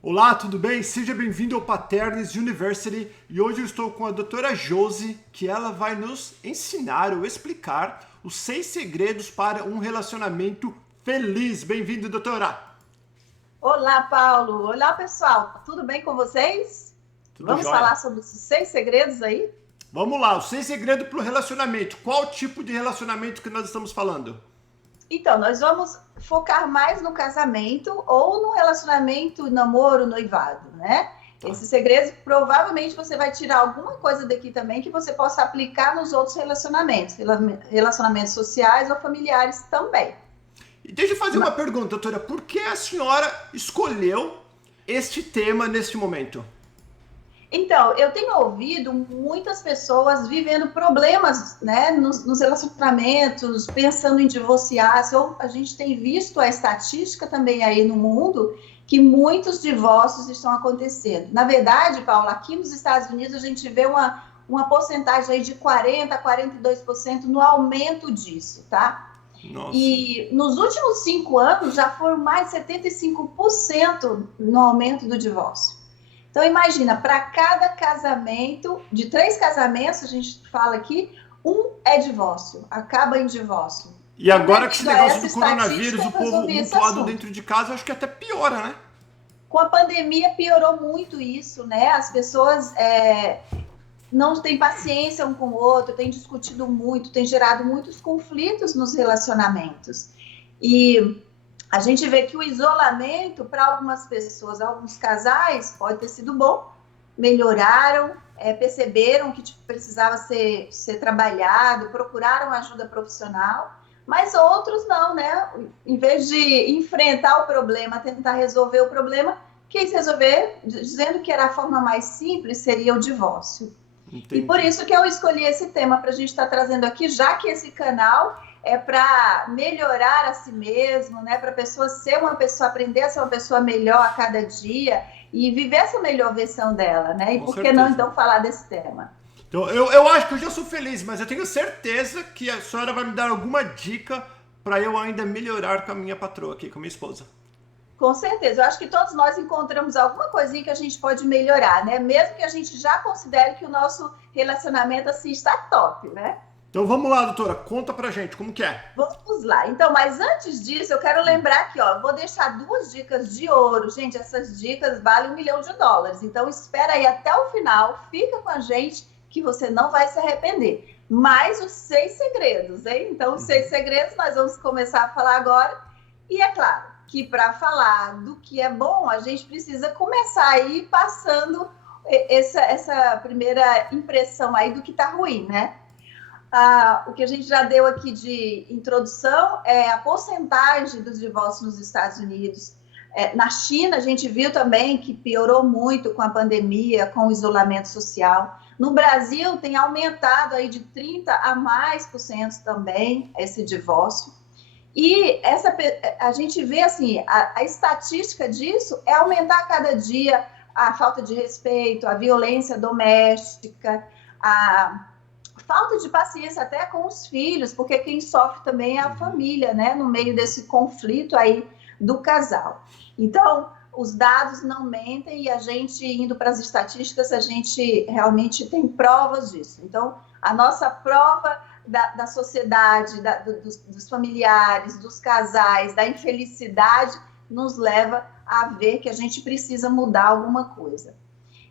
Olá, tudo bem? Seja bem-vindo ao Paternus University e hoje eu estou com a doutora Josi, que ela vai nos ensinar ou explicar os 6 segredos para um relacionamento feliz. Bem-vindo, doutora! Olá, Paulo. Olá, pessoal. Tudo bem com vocês? Tudo Vamos jóia? falar sobre esses 6 segredos aí? Vamos lá, os 6 segredos para o relacionamento. Qual tipo de relacionamento que nós estamos falando? Então, nós vamos focar mais no casamento ou no relacionamento, namoro, noivado, né? Tá. Esses segredos, provavelmente você vai tirar alguma coisa daqui também que você possa aplicar nos outros relacionamentos, relacionamentos sociais ou familiares também. E deixa eu fazer uma pergunta, doutora. Por que a senhora escolheu este tema neste momento? Então, eu tenho ouvido muitas pessoas vivendo problemas, né, nos relacionamentos, pensando em divorciar-se. A gente tem visto a estatística também aí no mundo que muitos divórcios estão acontecendo. Na verdade, Paula, aqui nos Estados Unidos a gente vê uma porcentagem aí de 40% a 42% no aumento disso, tá? Nossa. E nos últimos 5 anos já foram mais de 75% no aumento do divórcio. Então, imagina, para cada casamento, de 3 casamentos, a gente fala aqui, um é divórcio, acaba em divórcio. E Então, agora com esse devido a negócio essa do coronavírus, estatística, o eu povo resolvi esse mutuado assunto. dentro de casa, eu acho que até piora, né? Com a pandemia, piorou muito isso, né? As pessoas não têm paciência um com o outro, têm discutido muito, têm gerado muitos conflitos nos relacionamentos. E a gente vê que o isolamento, para algumas pessoas, alguns casais, pode ter sido bom, melhoraram, perceberam que precisava ser trabalhado, procuraram ajuda profissional, mas outros não, né? Em vez de enfrentar o problema, tentar resolver o problema, quis resolver dizendo que era a forma mais simples, seria o divórcio. E por Entendi. isso que eu escolhi esse tema para a gente estar trazendo aqui, já que esse canal é para melhorar a si mesmo, né? Para a pessoa ser uma pessoa, aprender a ser uma pessoa melhor a cada dia e viver essa melhor versão dela, né? E Com por que não certeza. então falar desse tema? Então, eu acho que eu já sou feliz, mas eu tenho certeza que a senhora vai me dar alguma dica para eu ainda melhorar com a minha patroa aqui, com a minha esposa. Com certeza, eu acho que todos nós encontramos alguma coisinha que a gente pode melhorar, né? Mesmo que a gente já considere que o nosso relacionamento assim está top, né? Então vamos lá, doutora, conta pra gente como que é. Vamos lá. Então, mas antes disso, eu quero lembrar aqui, ó, vou deixar 2 dicas de ouro. Gente, essas dicas valem US$ 1 milhão. Então, espera aí até o final, fica com a gente que você não vai se arrepender. Mais os 6 segredos, hein? Então, os 6 segredos nós vamos começar a falar agora. E é claro que para falar do que é bom, a gente precisa começar aí passando essa primeira impressão aí do que tá ruim, né? O que a gente já deu aqui de introdução é a porcentagem dos divórcios nos Estados Unidos. Na China, a gente viu também que piorou muito com a pandemia, com o isolamento social. No Brasil, tem aumentado aí de 30% a mais por cento também esse divórcio. E a gente vê assim, a estatística disso é aumentar a cada dia a falta de respeito, a violência doméstica, a falta de paciência até com os filhos, porque quem sofre também é a família, né? No meio desse conflito aí do casal. Então, os dados não mentem e a gente, indo para as estatísticas, a gente realmente tem provas disso. Então, a nossa prova da sociedade, dos familiares, dos casais, da infelicidade, nos leva a ver que a gente precisa mudar alguma coisa.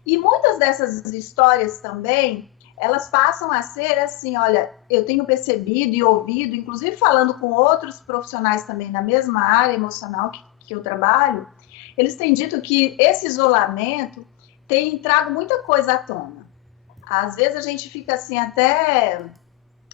E muitas dessas histórias também, elas passam a ser assim, olha, eu tenho percebido e ouvido, inclusive falando com outros profissionais também na mesma área emocional que eu trabalho, eles têm dito que esse isolamento tem trago muita coisa à tona. Às vezes a gente fica assim até,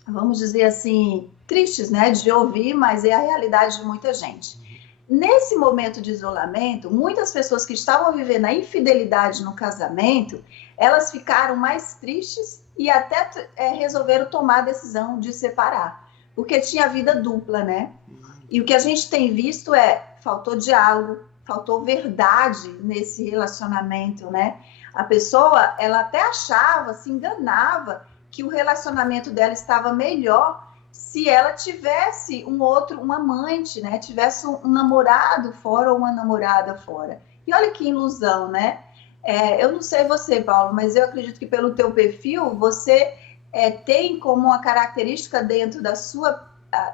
vamos dizer assim, tristes, né, de ouvir, mas é a realidade de muita gente. Nesse momento de isolamento, muitas pessoas que estavam vivendo a infidelidade no casamento, elas ficaram mais tristes e até resolveram tomar a decisão de separar, porque tinha vida dupla, né? E o que a gente tem visto faltou diálogo, faltou verdade nesse relacionamento, né? A pessoa, ela até achava, se enganava que o relacionamento dela estava melhor se ela tivesse um amante, né? Tivesse um namorado fora ou uma namorada fora. E olha que ilusão, né? Eu não sei você, Paulo, mas eu acredito que pelo teu perfil, você tem como uma característica dentro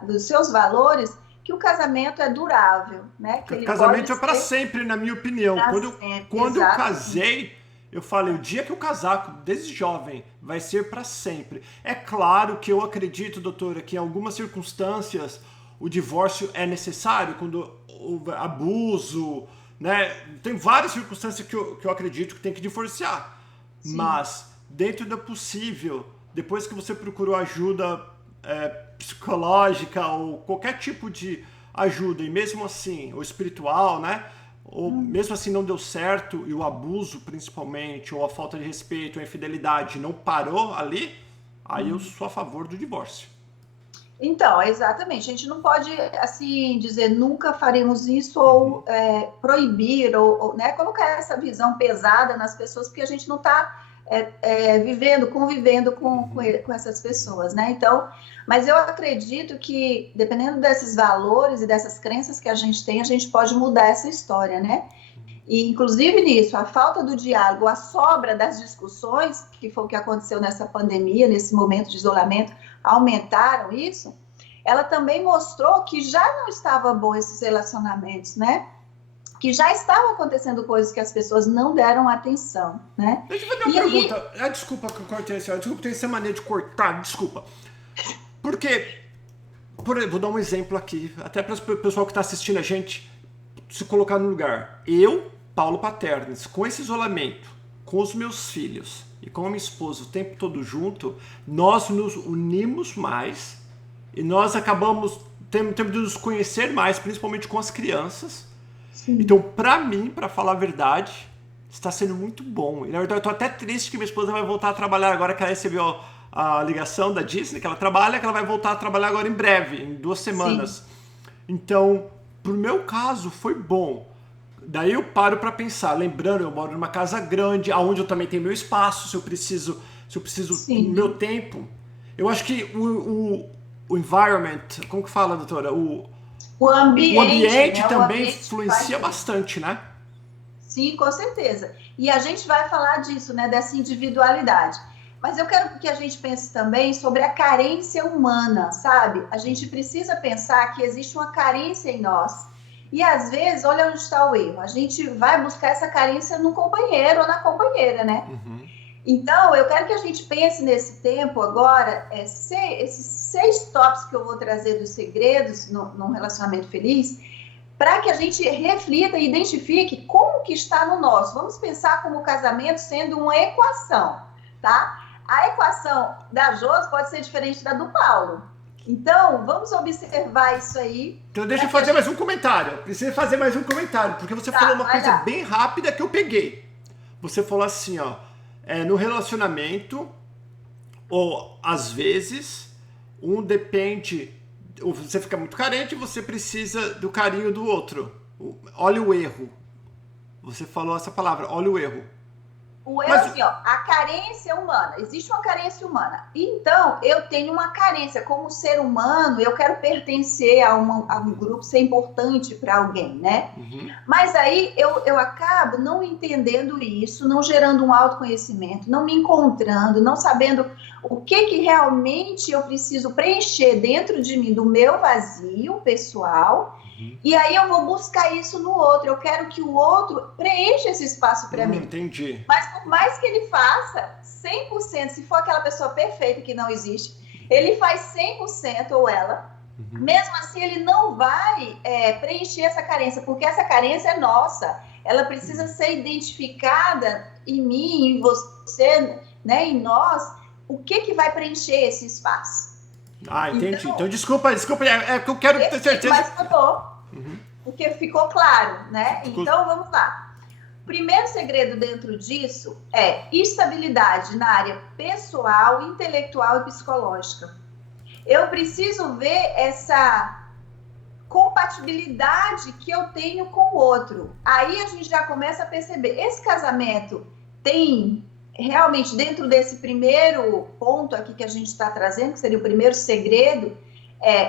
dos seus valores que o casamento é durável, né? Que ele pode Casamento é para ser sempre, na minha opinião. para Quando, sempre. quando eu Exatamente. casei, eu falei, o dia que eu casar, desde jovem, vai ser para sempre. É claro que eu acredito, doutora, que em algumas circunstâncias o divórcio é necessário, quando houve abuso, né? Tem várias circunstâncias que eu acredito que tem que divorciar. Sim. Mas, dentro do possível, depois que você procurou ajuda psicológica ou qualquer tipo de ajuda, e mesmo assim, ou espiritual, né? Ou mesmo assim não deu certo, e o abuso principalmente, ou a falta de respeito, ou a infidelidade não parou ali, aí eu sou a favor do divórcio. Então, exatamente. A gente não pode, assim, dizer nunca faremos isso ou proibir ou, né, colocar essa visão pesada nas pessoas, porque a gente não está vivendo, convivendo com essas pessoas, né? Então, mas eu acredito que, dependendo desses valores e dessas crenças que a gente tem, a gente pode mudar essa história, né? E, inclusive, nisso, a falta do diálogo, a sobra das discussões, que foi o que aconteceu nessa pandemia, nesse momento de isolamento, aumentaram isso, ela também mostrou que já não estava bom esses relacionamentos, né? Que já estavam acontecendo coisas que as pessoas não deram atenção, né? Deixa eu fazer uma E aí, pergunta. Desculpa que eu cortei a senhora, desculpa ter essa mania de cortar, desculpa. Porque, vou dar um exemplo aqui, até para o pessoal que está assistindo a gente se colocar no lugar. Eu, Paulo Paternes, com esse isolamento, com os meus filhos e com a minha esposa o tempo todo junto, nós nos unimos mais e nós acabamos tendo tempo de nos conhecer mais, principalmente com as crianças. sim, Então, para mim, para falar a verdade, está sendo muito bom. E na verdade, eu tô até triste que minha esposa vai voltar a trabalhar agora que ela recebeu a ligação da Disney, que ela trabalha, que ela vai voltar a trabalhar agora em breve, em 2 semanas. sim, Então, pro meu caso, foi bom. Daí eu paro para pensar, lembrando, eu moro numa casa grande, aonde eu também tenho meu espaço, se eu preciso do meu sim. tempo. Eu acho que o environment, como que fala, doutora? O O ambiente, ambiente né? O também ambiente faz influencia isso. bastante, né? Sim, com certeza. E a gente vai falar disso, né, dessa individualidade. Mas eu quero que a gente pense também sobre a carência humana, sabe? A gente precisa pensar que existe uma carência em nós. E às vezes, olha onde está o erro. A gente vai buscar essa carência no companheiro ou na companheira, né? Uhum. Então, eu quero que a gente pense nesse tempo agora, esses 6 tópicos que eu vou trazer dos segredos num relacionamento feliz, para que a gente reflita e identifique como que está no nosso. Vamos pensar como o casamento sendo uma equação, tá? A equação da Josi pode ser diferente da do Paulo. Então, vamos observar isso aí. Então deixa Para eu que a fazer gente... mais um comentário. Preciso fazer mais um comentário, porque você falou Tá, uma vai coisa lá. bem rápida que eu peguei. Você falou assim, ó, no relacionamento, ou às vezes, um depende, ou você fica muito carente e você precisa do carinho do outro. Olha o erro. Você falou essa palavra, olha o erro. O erro é Mas, assim, ó, a carência humana. Existe uma carência humana. Então, eu tenho uma carência. Como ser humano, eu quero pertencer a um grupo, ser importante para alguém, né? uhum, Mas aí eu acabo não entendendo isso, não gerando um autoconhecimento, não me encontrando, não sabendo o que realmente eu preciso preencher dentro de mim, do meu vazio pessoal, e aí eu vou buscar isso no outro. Eu quero que o outro preencha esse espaço para mim. entendi. Mas por mais que ele faça 100%, se for aquela pessoa perfeita que não existe, ele faz 100% ou ela, mesmo assim ele não vai preencher essa carência, porque essa carência é nossa. Ela precisa ser identificada em mim, em você, né, em nós, o que vai preencher esse espaço. Entendi. Então, Então desculpa, é que eu quero ter perfeito, certeza. mas ficou, porque ficou claro, né? Ficou. Então vamos lá. Primeiro segredo dentro disso é estabilidade na área pessoal, intelectual e psicológica. Eu preciso ver essa compatibilidade que eu tenho com o outro. Aí a gente já começa a perceber, esse casamento tem realmente dentro desse primeiro ponto aqui que a gente está trazendo, que seria o primeiro segredo,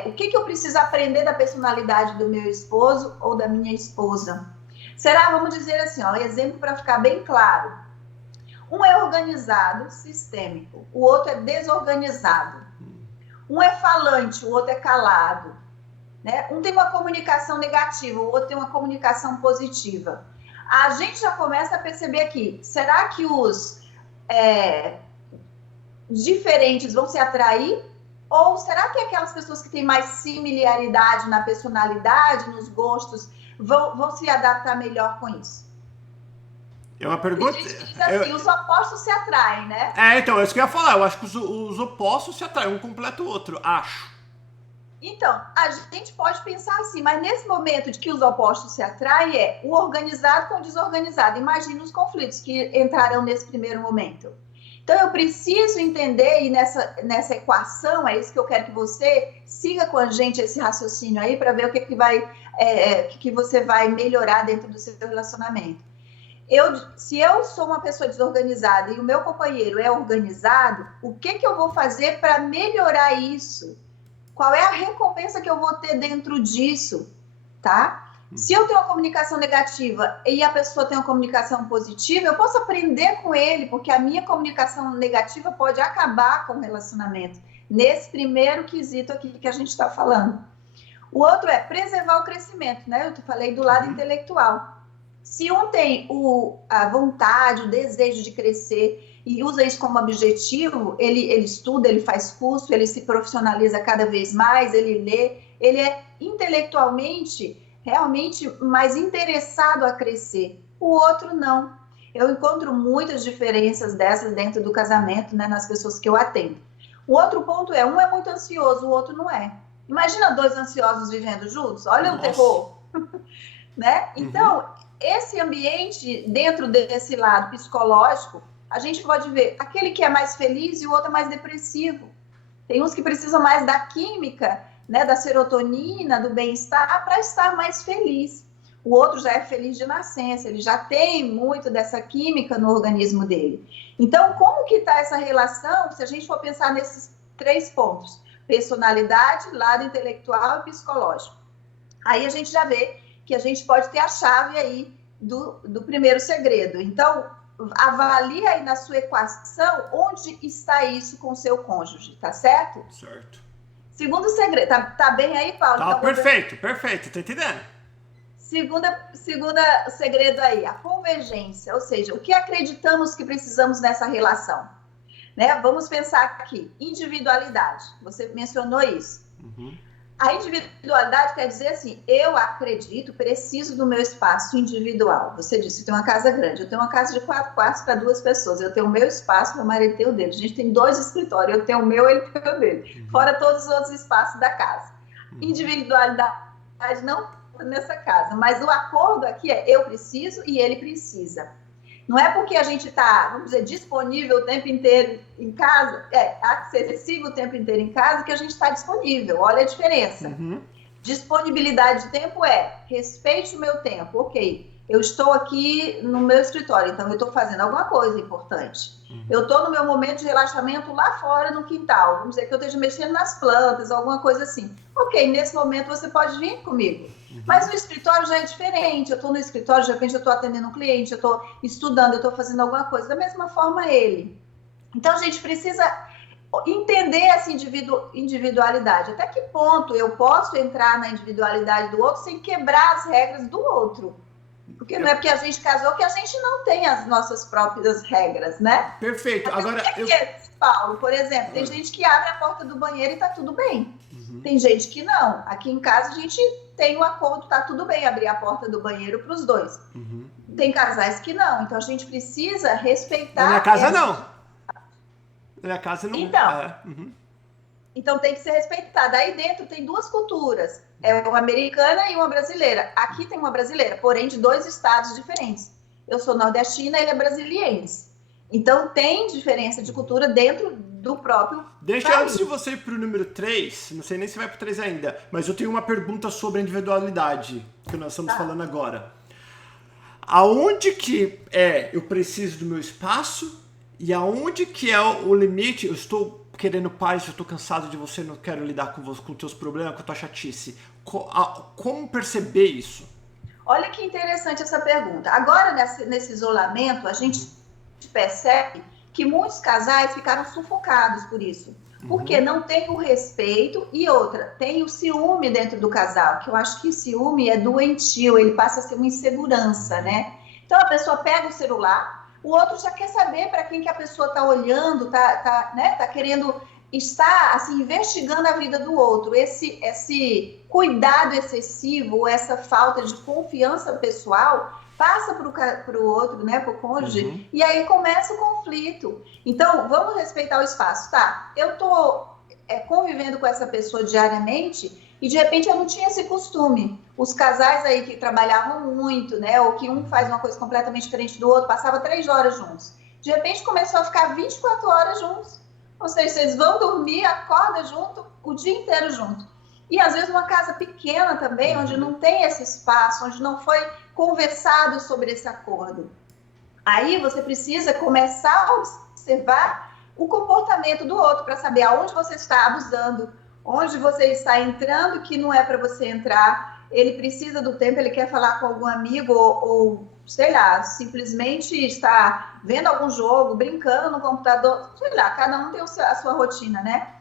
o que eu preciso aprender da personalidade do meu esposo ou da minha esposa. Será, vamos dizer assim, ó, exemplo para ficar bem claro. Um é organizado, sistêmico, o outro é desorganizado. Um é falante, o outro é calado. Né? Um tem uma comunicação negativa, o outro tem uma comunicação positiva. A gente já começa a perceber aqui, será que os diferentes vão se atrair? Ou será que aquelas pessoas que têm mais similaridade na personalidade, nos gostos, vão se adaptar melhor com isso? É uma pergunta... Tem gente que diz assim, os opostos se atraem, né? Então, é isso que eu ia falar. Eu acho que os opostos se atraem, um completa o outro, acho. Então, a gente pode pensar assim, mas nesse momento de que os opostos se atraem, o organizado com o desorganizado. Imagina os conflitos que entrarão nesse primeiro momento. Então, eu preciso entender, e nessa equação, é isso que eu quero que você siga com a gente esse raciocínio aí, para ver o que você vai melhorar dentro do seu relacionamento. Se eu sou uma pessoa desorganizada e o meu companheiro é organizado, o que eu vou fazer para melhorar isso? Qual é a recompensa que eu vou ter dentro disso, tá? Se eu tenho uma comunicação negativa e a pessoa tem uma comunicação positiva, eu posso aprender com ele, porque a minha comunicação negativa pode acabar com o relacionamento. Nesse primeiro quesito aqui que a gente está falando. O outro é preservar o crescimento, né? Eu falei do lado intelectual. Se um tem a vontade, o desejo de crescer e usa isso como objetivo, ele estuda, ele faz curso, ele se profissionaliza cada vez mais, ele lê, ele é intelectualmente realmente mais interessado a crescer. O outro não. Eu encontro muitas diferenças dessas dentro do casamento, né, nas pessoas que eu atendo. O outro ponto um é muito ansioso, o outro não é. Imagina dois ansiosos vivendo juntos, olha o terror. Né? Então, esse ambiente, dentro desse lado psicológico, a gente pode ver aquele que é mais feliz e o outro é mais depressivo. Tem uns que precisam mais da química, né, da serotonina, do bem-estar, para estar mais feliz. O outro já é feliz de nascença, ele já tem muito dessa química no organismo dele. Então, como que está essa relação, se a gente for pensar nesses 3 pontos? Personalidade, lado intelectual e psicológico. Aí a gente já vê que a gente pode ter a chave aí do primeiro segredo. Então, avalie aí na sua equação onde está isso com o seu cônjuge, tá certo? Certo. Segundo segredo, tá bem aí, Paulo? Tá, então, perfeito, tá entendendo? Segunda segredo aí, a convergência, ou seja, o que acreditamos que precisamos nessa relação, né? Vamos pensar aqui, individualidade, você mencionou isso. A individualidade quer dizer assim, eu acredito, preciso do meu espaço individual. Você disse, eu tenho uma casa grande, eu tenho uma casa de 4 quartos para 2 pessoas, eu tenho o meu espaço, meu marido tem o dele. A gente tem 2 escritórios, eu tenho o meu, ele tem o dele. Fora todos os outros espaços da casa. Individualidade não nessa casa, mas o acordo aqui é eu preciso e ele precisa. Não é porque a gente está, vamos dizer, disponível o tempo inteiro em casa, acessível o tempo inteiro em casa, que a gente está disponível. Olha a diferença. Disponibilidade de tempo respeite o meu tempo. Ok, eu estou aqui no meu escritório, então eu estou fazendo alguma coisa importante. Eu estou no meu momento de relaxamento lá fora no quintal. Vamos dizer que eu esteja mexendo nas plantas, alguma coisa assim. Ok, nesse momento você pode vir comigo. Mas no escritório já é diferente. Eu estou no escritório, de repente eu estou atendendo um cliente, eu estou estudando, eu estou fazendo alguma coisa. Da mesma forma ele. Então a gente precisa entender essa individualidade. Até que ponto eu posso entrar na individualidade do outro sem quebrar as regras do outro? Porque não é porque a gente casou que a gente não tem as nossas próprias regras, né? Perfeito. Agora, Paulo, por exemplo, tem gente que abre a porta do banheiro e tá tudo bem. Tem gente que não. Aqui em casa a gente tem um acordo, tá tudo bem abrir a porta do banheiro para os 2. Tem casais que não. Então a gente precisa respeitar. Na minha casa não. Na minha casa não. Então tem que ser respeitado. Aí dentro tem 2 culturas. Uma americana e uma brasileira. Aqui tem uma brasileira, porém de 2 estados diferentes. Eu sou nordestina, ele é brasiliense. Então tem diferença de cultura dentro do próprio Deixa país. Antes de você ir pro número 3, não sei nem se vai pro 3 ainda, mas eu tenho uma pergunta sobre a individualidade, que nós estamos falando agora. Aonde que eu preciso do meu espaço e aonde que é o limite? Eu estou querendo paz, eu estou cansado de você, não quero lidar com os teus problemas, com a tua chatice. Como perceber isso? Olha que interessante essa pergunta. Agora, nesse isolamento, a gente percebe que muitos casais ficaram sufocados por isso. Porque não tem o respeito e outra, tem o ciúme dentro do casal, que eu acho que o ciúme é doentio, ele passa a ser uma insegurança, né? Então a pessoa pega o celular, o outro já quer saber para quem que a pessoa está olhando, tá querendo estar assim, investigando a vida do outro. Esse cuidado excessivo, essa falta de confiança pessoal passa para o outro, né, para o cônjuge, e aí começa o conflito. Então, vamos respeitar o espaço, tá? Eu tô convivendo com essa pessoa diariamente e, de repente, eu não tinha esse costume. Os casais aí que trabalhavam muito, né, ou que um faz uma coisa completamente diferente do outro, passava 3 horas juntos. De repente, começou a ficar 24 horas juntos. Ou seja, vocês vão dormir, acordam junto, o dia inteiro junto. E, às vezes, uma casa pequena também, onde não tem esse espaço, onde não foi conversado sobre esse acordo. Aí você precisa começar a observar o comportamento do outro para saber aonde você está abusando, onde você está entrando que não é para você entrar. Ele precisa do tempo, ele quer falar com algum amigo ou sei lá, simplesmente está vendo algum jogo, brincando no computador, sei lá, cada um tem a sua rotina, né?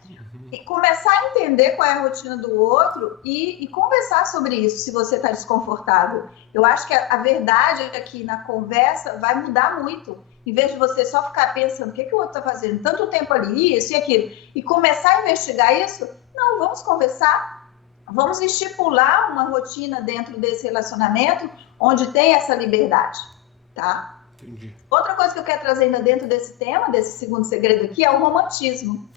E começar a entender qual é a rotina do outro e conversar sobre isso, se você está desconfortável. Eu acho que a verdade aqui na conversa vai mudar muito. Em vez de você só ficar pensando o que o outro está fazendo, tanto tempo ali, isso e aquilo, e começar a investigar isso, não, vamos conversar, vamos estipular uma rotina dentro desse relacionamento onde tem essa liberdade, tá? Entendi. Outra coisa que eu quero trazer ainda dentro desse tema, desse segundo segredo aqui, é o romantismo.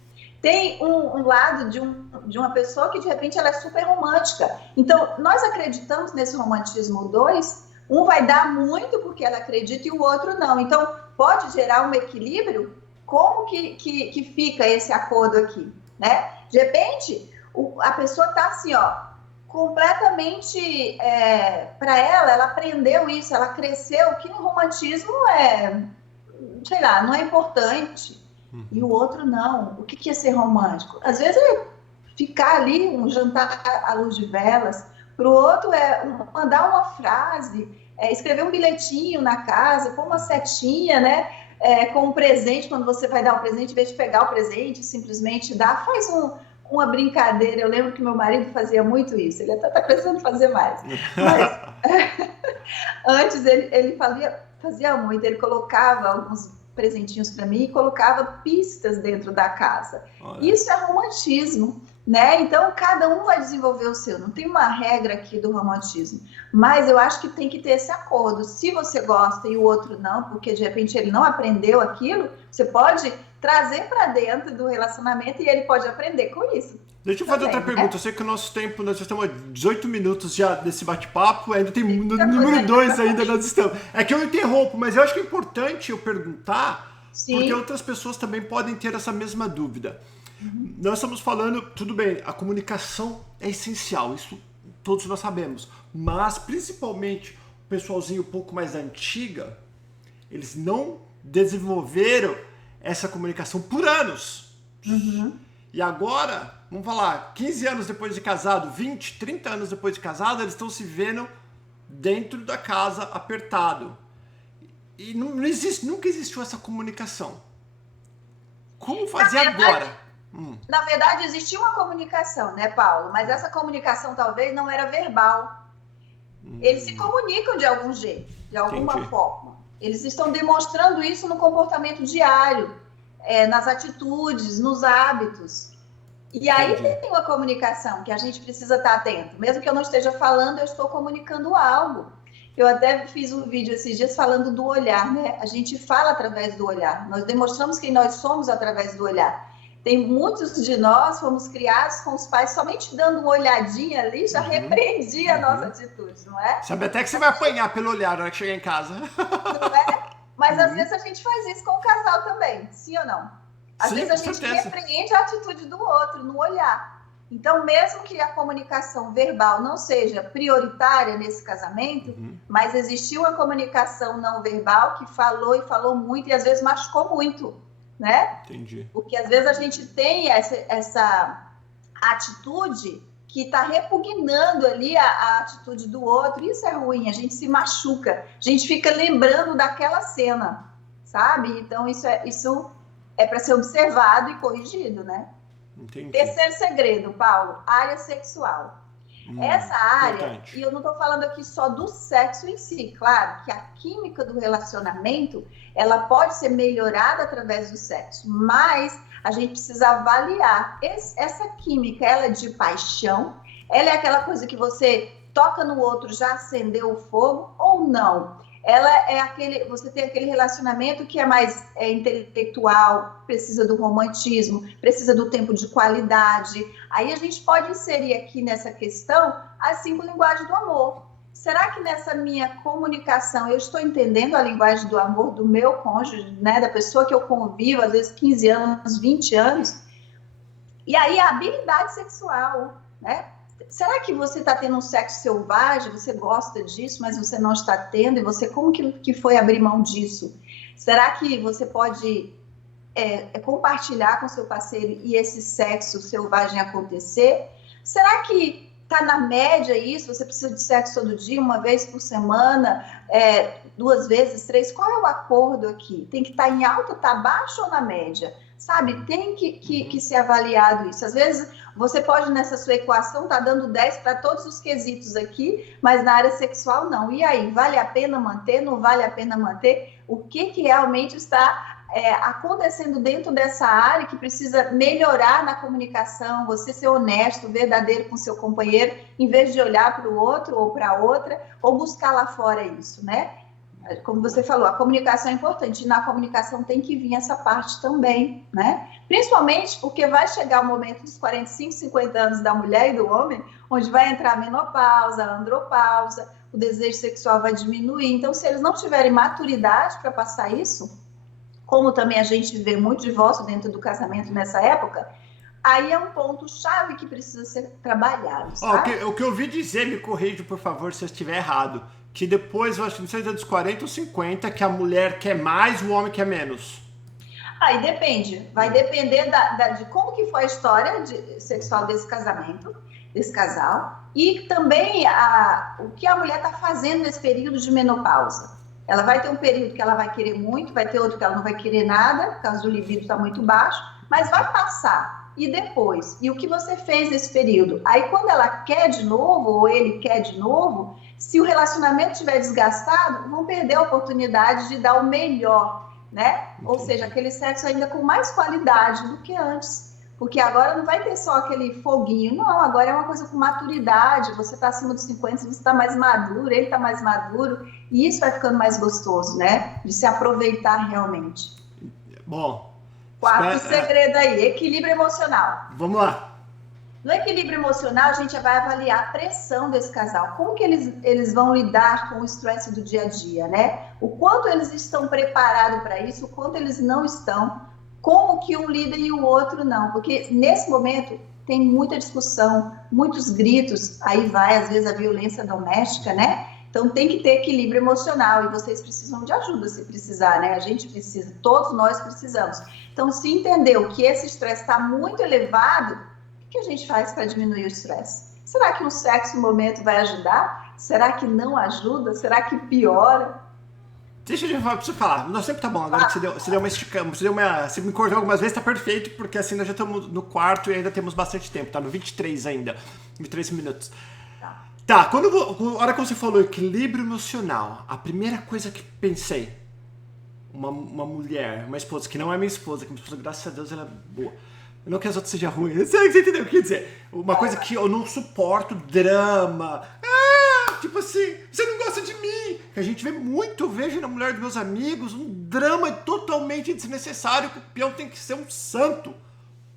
Tem um lado de uma pessoa que, de repente, ela é super romântica. Então, nós acreditamos nesse romantismo 2, um vai dar muito porque ela acredita e o outro não. Então, pode gerar um equilíbrio? Como que fica esse acordo aqui, né? De repente, a pessoa está assim, ó, completamente, para ela aprendeu isso, ela cresceu, que no romantismo sei lá, não é importante. E o outro não. O que é ser romântico? Às vezes é ficar ali, um jantar à luz de velas. Para o outro é mandar uma frase, escrever um bilhetinho na casa, pôr uma setinha, né? Com um presente, quando você vai dar o presente, em vez de pegar o presente, simplesmente dar, faz uma brincadeira. Eu lembro que meu marido fazia muito isso. Ele até está precisando fazer mais. Mas antes ele fazia muito. Ele colocava alguns presentinhos para mim e colocava pistas dentro da casa. Olha. Isso é romantismo, né? Então, cada um vai desenvolver o seu. Não tem uma regra aqui do romantismo. Mas eu acho que tem que ter esse acordo. Se você gosta e o outro não, porque de repente ele não aprendeu aquilo, você pode trazer para dentro do relacionamento e ele pode aprender com isso. Deixa eu fazer outra pergunta. Eu sei que o nosso tempo, nós já estamos 18 minutos já desse bate-papo, ainda tem número 2 ainda nós estamos. É que eu interrompo, mas eu acho que é importante eu perguntar, sim, porque outras pessoas também podem ter essa mesma dúvida. Nós estamos falando, tudo bem, a comunicação é essencial, isso todos nós sabemos, mas principalmente o pessoalzinho um pouco mais antiga, eles não desenvolveram essa comunicação por anos. E agora, vamos falar, 15 anos depois de casado, 20, 30 anos depois de casado, eles estão se vendo dentro da casa, apertado. E nunca existiu essa comunicação. Como fazer agora? Na verdade, existiu uma comunicação, né, Paulo? Mas essa comunicação talvez não era verbal. Eles se comunicam de algum jeito, de alguma forma. Eles estão demonstrando isso no comportamento diário, nas atitudes, nos hábitos. E aí tem uma comunicação que a gente precisa estar atento. Mesmo que eu não esteja falando, eu estou comunicando algo. Eu até fiz um vídeo esses dias falando do olhar, né? A gente fala através do olhar. Nós demonstramos quem nós somos através do olhar. Tem muitos de nós fomos criados com os pais somente dando uma olhadinha ali, já repreendia a nossa atitude, não é? Sabe até que você vai apanhar pelo olhar na hora que chegar em casa. Não é? Mas às vezes a gente faz isso com o casal também, sim ou não? Às vezes a gente repreende a atitude do outro no olhar. Então, mesmo que a comunicação verbal não seja prioritária nesse casamento, mas existiu uma comunicação não verbal que falou e falou muito e às vezes machucou muito, né? Entendi. Porque às vezes a gente tem essa atitude que está repugnando ali a atitude do outro. Isso é ruim, a gente se machuca, a gente fica lembrando daquela cena, sabe? Então, isso é para ser observado e corrigido, né? Entendi. Terceiro segredo, Paulo, área sexual. Essa área, importante. e eu não estou falando aqui só do sexo em si, claro que a química do relacionamento, ela pode ser melhorada através do sexo, mas a gente precisa avaliar essa química, ela é de paixão, ela é aquela coisa que você toca no outro, já acendeu o fogo ou não? Ela é você tem aquele relacionamento que é mais intelectual, precisa do romantismo, precisa do tempo de qualidade. Aí a gente pode inserir aqui nessa questão as 5 linguagens do amor. Será que nessa minha comunicação eu estou entendendo a linguagem do amor do meu cônjuge, né, da pessoa que eu convivo, às vezes 15 anos, 20 anos? E aí a habilidade sexual, né? Será que você está tendo um sexo selvagem, você gosta disso, mas você não está tendo? E você, como que foi abrir mão disso? Será que você pode compartilhar com seu parceiro e esse sexo selvagem acontecer? Será que está na média isso? Você precisa de sexo todo dia, uma vez por semana, 2 vezes, 3? Qual é o acordo aqui? Tem que estar em alta, está baixo ou na média? Sabe, tem que ser avaliado isso. Às vezes, você pode, nessa sua equação, estar dando 10 para todos os quesitos aqui, mas na área sexual, não. E aí, vale a pena manter? Não vale a pena manter? O que realmente está acontecendo dentro dessa área que precisa melhorar na comunicação, você ser honesto, verdadeiro com seu companheiro, em vez de olhar para o outro ou para a outra, ou buscar lá fora isso, né? Como você falou, a comunicação é importante, e na comunicação tem que vir essa parte também, né? Principalmente porque vai chegar o momento dos 45, 50 anos da mulher e do homem, onde vai entrar a menopausa, a andropausa, o desejo sexual vai diminuir. Então, se eles não tiverem maturidade para passar isso, como também a gente vê muito divórcio dentro do casamento nessa época, aí é um ponto-chave que precisa ser trabalhado, sabe? O que eu ouvi dizer, me corrija, por favor, se eu estiver errado, que depois, eu acho que não sei se é dos 40 ou 50, que a mulher quer mais, o homem quer menos. Aí depende, vai depender de como que foi a história sexual desse casamento, desse casal, e também o que a mulher está fazendo nesse período de menopausa. Ela vai ter um período que ela vai querer muito, vai ter outro que ela não vai querer nada, por causa do libido está muito baixo, mas vai passar. E depois? E o que você fez nesse período? Aí quando ela quer de novo, ou ele quer de novo, se o relacionamento estiver desgastado, vão perder a oportunidade de dar o melhor, né? Ou seja, aquele sexo ainda com mais qualidade do que antes. Porque agora não vai ter só aquele foguinho, não, agora é uma coisa com maturidade, você está acima dos 50, você está mais maduro, ele está mais maduro, e isso vai ficando mais gostoso, né? De se aproveitar realmente. Bom. Quarto segredo aí, equilíbrio emocional. Vamos lá. No equilíbrio emocional, a gente vai avaliar a pressão desse casal, como que eles vão lidar com o estresse do dia a dia, né? O quanto eles estão preparados para isso, o quanto eles não estão, como que um lida e o outro não, porque nesse momento tem muita discussão, muitos gritos, aí vai às vezes a violência doméstica, né? Então tem que ter equilíbrio emocional e vocês precisam de ajuda se precisar, né? A gente precisa, todos nós precisamos. Então se entendeu que esse estresse está muito elevado, o que a gente faz para diminuir o estresse? Será que um sexo no momento vai ajudar? Será que não ajuda? Será que piora? Deixa eu falar pra você falar. Não, sempre tá bom. Agora que você deu uma esticada, você me cortou algumas vezes, tá perfeito, porque assim nós já estamos no quarto e ainda temos bastante tempo, tá no 23 ainda. 23 minutos. Tá, a hora que você falou equilíbrio emocional, a primeira coisa que pensei, uma mulher, uma esposa, que não é minha esposa, que minha esposa, graças a Deus, ela é boa. Não que as outras sejam ruins, você entendeu o que eu quer dizer? Uma coisa que eu não suporto, drama. Tipo assim, você não gosta de mim. Que a gente vê muito, eu vejo na mulher dos meus amigos, um drama totalmente desnecessário, que o peão tem que ser um santo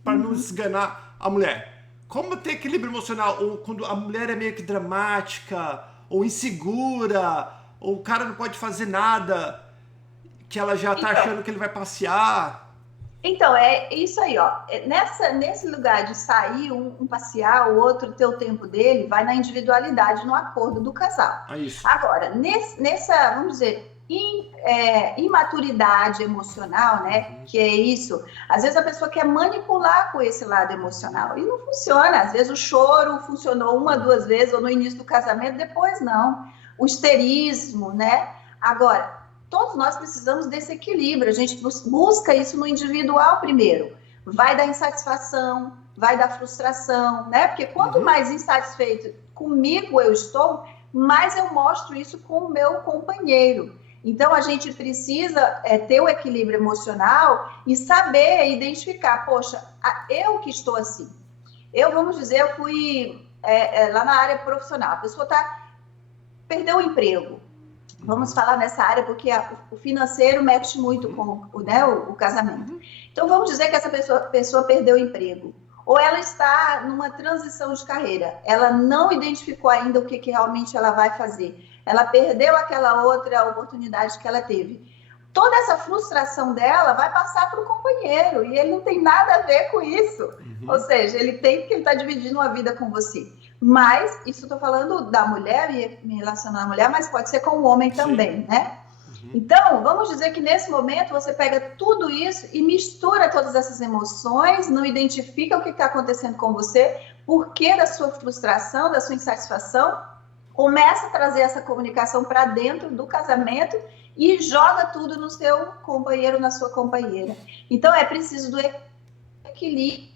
para não esganar a mulher. Como ter equilíbrio emocional? Ou quando a mulher é meio que dramática, ou insegura, ou o cara não pode fazer nada, que ela já tá achando que ele vai passear. Então, é isso aí, ó. Nesse lugar de sair, um passear, o outro ter o tempo dele, vai na individualidade, no acordo do casal. É isso. Agora, vamos dizer, imaturidade emocional, né? Que é isso. Às vezes a pessoa quer manipular com esse lado emocional e não funciona. Às vezes o choro funcionou uma, duas vezes, ou no início do casamento, depois não. O histerismo, né? Agora, todos nós precisamos desse equilíbrio. A gente busca isso no individual primeiro. Vai dar insatisfação, vai dar frustração, né? Porque quanto mais insatisfeito comigo eu estou, mais eu mostro isso com o meu companheiro. Então, a gente precisa ter o equilíbrio emocional e saber identificar, poxa, eu que estou assim. Vamos dizer, eu fui lá na área profissional, a pessoa perdeu o emprego. Vamos falar nessa área porque o financeiro mexe muito com o casamento. Então, vamos dizer que essa pessoa perdeu o emprego. Ou ela está numa transição de carreira. Ela não identificou ainda o que realmente ela vai fazer. Ela perdeu aquela outra oportunidade que ela teve. Toda essa frustração dela vai passar para o companheiro. E ele não tem nada a ver com isso. Ou seja, ele tem porque ele está dividindo uma vida com você. Mas, isso estou falando da mulher, me relacionando à mulher, mas pode ser com o homem também, né? Então, vamos dizer que nesse momento você pega tudo isso e mistura todas essas emoções, não identifica o que está acontecendo com você, porquê da sua frustração, da sua insatisfação, começa a trazer essa comunicação para dentro do casamento e joga tudo no seu companheiro, na sua companheira. Então, é preciso do equilíbrio.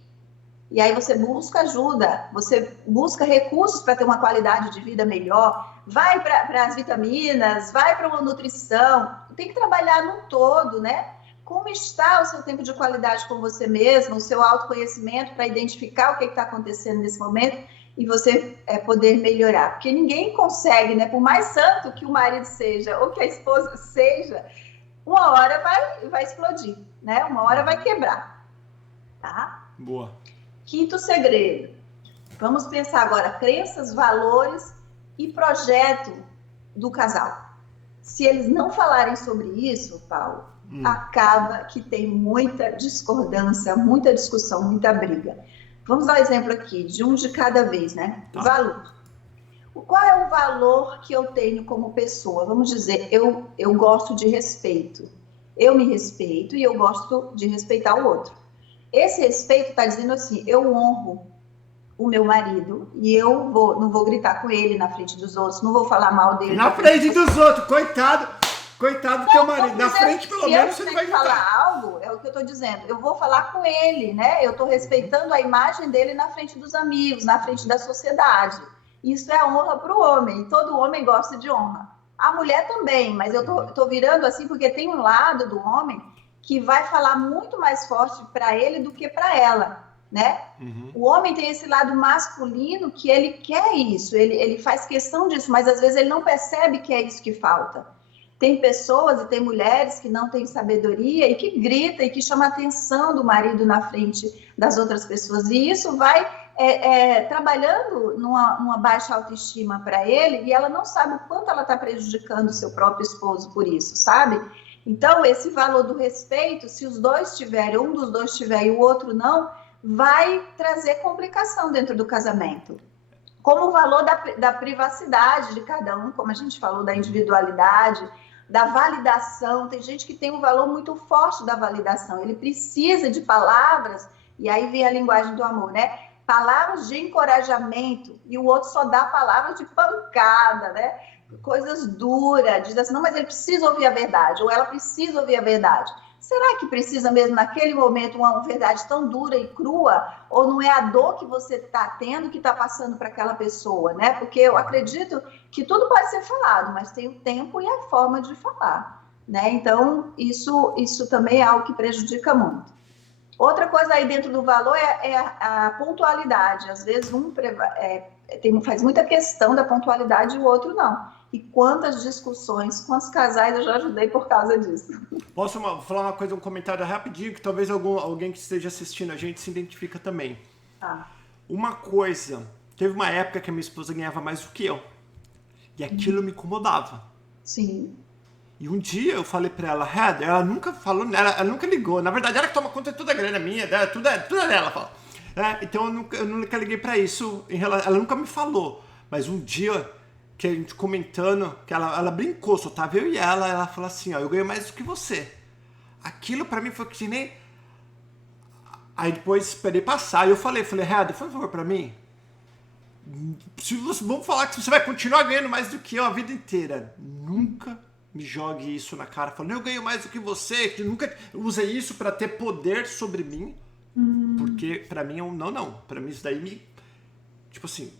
E aí você busca ajuda, você busca recursos para ter uma qualidade de vida melhor, vai para as vitaminas, vai para uma nutrição, tem que trabalhar no todo, né? Como está o seu tempo de qualidade com você mesmo, o seu autoconhecimento para identificar o que está acontecendo nesse momento e você poder melhorar. Porque ninguém consegue, né? Por mais santo que o marido seja ou que a esposa seja, uma hora vai explodir, né? Uma hora vai quebrar, tá? Boa. Quinto segredo, vamos pensar agora, crenças, valores e projeto do casal. Se eles não falarem sobre isso, Paulo, acaba que tem muita discordância, muita discussão, muita briga. Vamos dar um exemplo aqui, de um de cada vez, né? Tá. Valor. Qual é o valor que eu tenho como pessoa? Vamos dizer, eu gosto de respeito. Eu me respeito e eu gosto de respeitar o outro. Esse respeito está dizendo assim, eu honro o meu marido e eu não vou gritar com ele na frente dos outros, não vou falar mal dele. Na frente dos outros, coitado do teu marido. Na frente, pelo menos, você não vai gritar. Se eu falar algo, é o que eu estou dizendo, eu vou falar com ele, né? Eu estou respeitando a imagem dele na frente dos amigos, na frente da sociedade. Isso é honra para o homem, todo homem gosta de honra. A mulher também, mas eu tô virando assim porque tem um lado do homem que vai falar muito mais forte para ele do que para ela, né? O homem tem esse lado masculino que ele quer isso, ele faz questão disso, mas às vezes ele não percebe que é isso que falta. Tem pessoas e tem mulheres que não têm sabedoria e que grita e que chama a atenção do marido na frente das outras pessoas. E isso vai trabalhando numa baixa autoestima para ele e ela não sabe o quanto ela está prejudicando o seu próprio esposo por isso, sabe? Então, esse valor do respeito, se os dois tiverem, um dos dois tiver e o outro não, vai trazer complicação dentro do casamento. Como o valor da privacidade de cada um, como a gente falou, da individualidade, da validação. Tem gente que tem um valor muito forte da validação. Ele precisa de palavras, e aí vem a linguagem do amor, né? Palavras de encorajamento, e o outro só dá palavras de pancada, né? Coisas duras, diz assim, não, mas ele precisa ouvir a verdade, ou ela precisa ouvir a verdade. Será que precisa mesmo naquele momento uma verdade tão dura e crua? Ou não é a dor que você está tendo que está passando para aquela pessoa, né? Porque eu acredito que tudo pode ser falado, mas tem o tempo e a forma de falar, né? Então, isso também é algo que prejudica muito. Outra coisa aí dentro do valor é a pontualidade. Às vezes faz muita questão da pontualidade e o outro não. E quantas discussões, quantos casais eu já ajudei por causa disso. Posso falar uma coisa, um comentário rapidinho, que talvez alguém que esteja assistindo a gente se identifica também. Uma coisa, teve uma época que a minha esposa ganhava mais do que eu. E aquilo me incomodava. Sim. E um dia eu falei pra ela, Heather, ela nunca falou, ela nunca ligou. Na verdade, ela que toma conta de toda a grana minha, tudo é dela, fala. Então eu nunca liguei pra isso, ela nunca me falou. Mas um dia que a gente comentando, que ela brincou, só tava eu e ela falou assim, ó, eu ganho mais do que você. Aquilo pra mim foi que nem... Aí depois esperei passar e eu falei, Reada, faz um favor pra mim. Vamos falar que você vai continuar ganhando mais do que eu a vida inteira. Nunca me jogue isso na cara, falando, eu ganho mais do que você, que nunca use isso pra ter poder sobre mim. Porque pra mim é um não. Pra mim isso daí me... Tipo assim,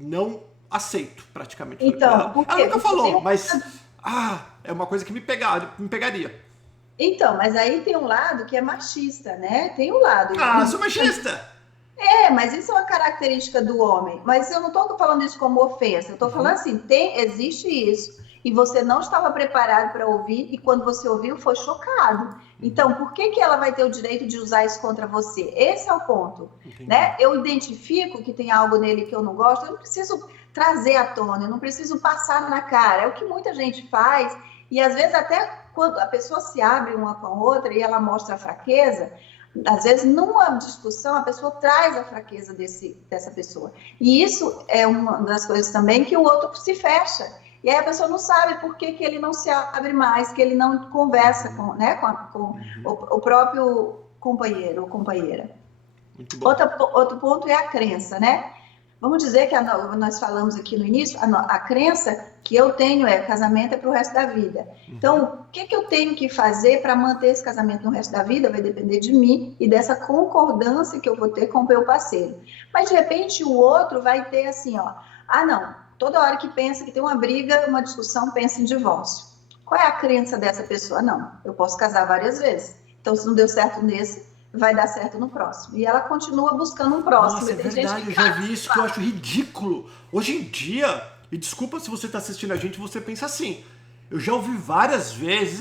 não aceito praticamente. Então, ela nunca falou, mas... é uma coisa que me pegaria. Então, mas aí tem um lado que é machista, né? Tem um lado... Sou machista! Mas isso é uma característica do homem. Mas eu não estou falando isso como ofensa. Eu estou falando assim, existe isso. E você não estava preparado para ouvir. E quando você ouviu, foi chocado. Então, por que ela vai ter o direito de usar isso contra você? Esse é o ponto. Né? Eu identifico que tem algo nele que eu não gosto. Eu não preciso trazer à tona. Eu não preciso passar na cara. É o que muita gente faz. E às vezes até quando a pessoa se abre uma com a outra e ela mostra a fraqueza... Às vezes, numa discussão, a pessoa traz a fraqueza dessa pessoa. E isso é uma das coisas também que o outro se fecha. E aí a pessoa não sabe por que ele não se abre mais, que ele não conversa com o próprio companheiro ou companheira. Outro ponto é a crença, né? Vamos dizer que nós falamos aqui no início, a crença que eu tenho casamento é para o resto da vida. Então, o que eu tenho que fazer para manter esse casamento no resto da vida vai depender de mim e dessa concordância que eu vou ter com o meu parceiro. Mas, de repente, o outro vai ter assim, não, toda hora que pensa que tem uma briga, uma discussão, pensa em divórcio. Qual é a crença dessa pessoa? Não, eu posso casar várias vezes. Então, se não deu certo nesse, vai dar certo no próximo. E ela continua buscando um próximo. Nossa, é verdade, eu já vi isso que eu acho ridículo. Hoje em dia, e desculpa se você está assistindo a gente e você pensa assim, eu já ouvi várias vezes,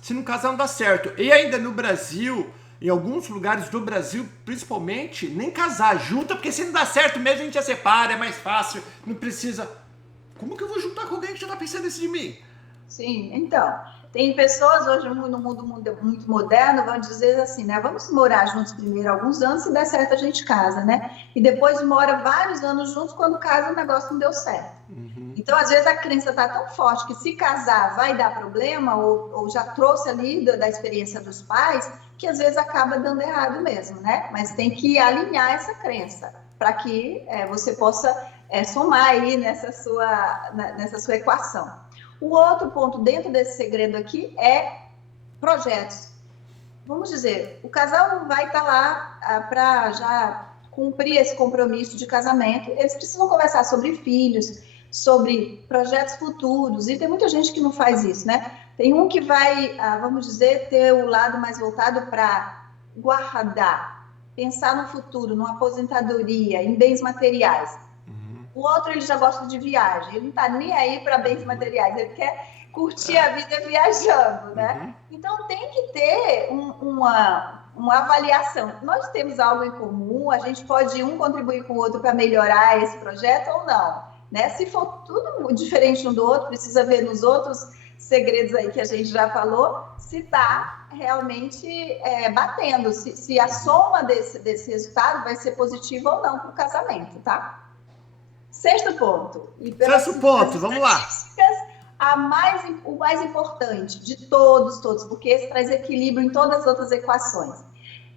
se não casar não dá certo. E ainda no Brasil, em alguns lugares do Brasil, principalmente, nem casar, junta, porque se não dá certo mesmo a gente já separa, é mais fácil, não precisa... Como que eu vou juntar com alguém que já tá pensando isso de mim? Sim, então... Tem pessoas hoje no mundo muito moderno vão dizer assim, né? Vamos morar juntos primeiro alguns anos, se der certo a gente casa, né? E depois mora vários anos juntos, quando casa o negócio não deu certo. Então, às vezes a crença está tão forte que se casar vai dar problema, ou já trouxe ali da experiência dos pais, que às vezes acaba dando errado mesmo, né? Mas tem que alinhar essa crença para que você possa somar aí nessa sua equação. O outro ponto dentro desse segredo aqui é projetos. Vamos dizer, o casal não vai estar lá para já cumprir esse compromisso de casamento. Eles precisam conversar sobre filhos, sobre projetos futuros. E tem muita gente que não faz isso, né? Tem um que vai, vamos dizer, ter o lado mais voltado para guardar, pensar no futuro, numa aposentadoria, em bens materiais. O outro, ele já gosta de viagem, ele não está nem aí para bens materiais, ele quer curtir a vida viajando, né? Então, tem que ter uma avaliação. Nós temos algo em comum, a gente pode contribuir com o outro para melhorar esse projeto ou não, né? Se for tudo diferente um do outro, precisa ver nos outros segredos aí que a gente já falou, se está realmente batendo, se a soma desse resultado vai ser positiva ou não para o casamento, tá? Sexto ponto. Vamos lá. O mais importante de todos, porque esse traz equilíbrio em todas as outras equações,